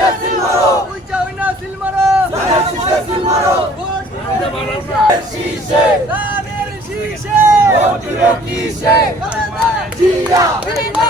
শীষে সিল মারো। তুই চাও না সিল মারো। ধানের শীষে সিল মারো। শীষে ধানের শীষে ভোটের শীষে জিয়া। খালেদা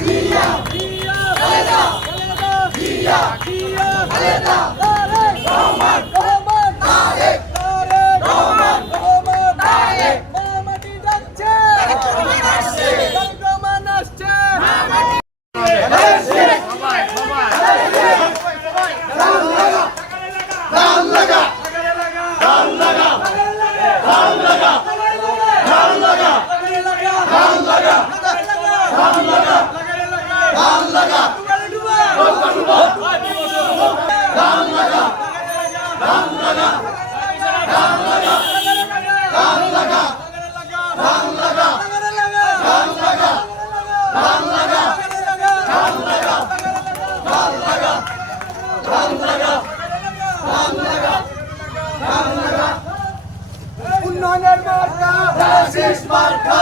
জিয়া। জিয়া। খালেদা জিয়া। জিয়া। খালেদা উন্নয়নের মার্কা রাশিস মার্কা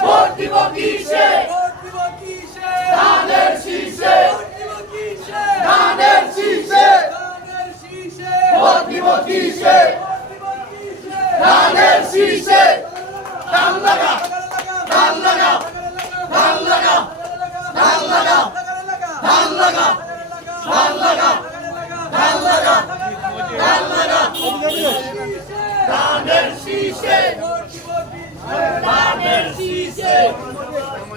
Fuck you, fuck you!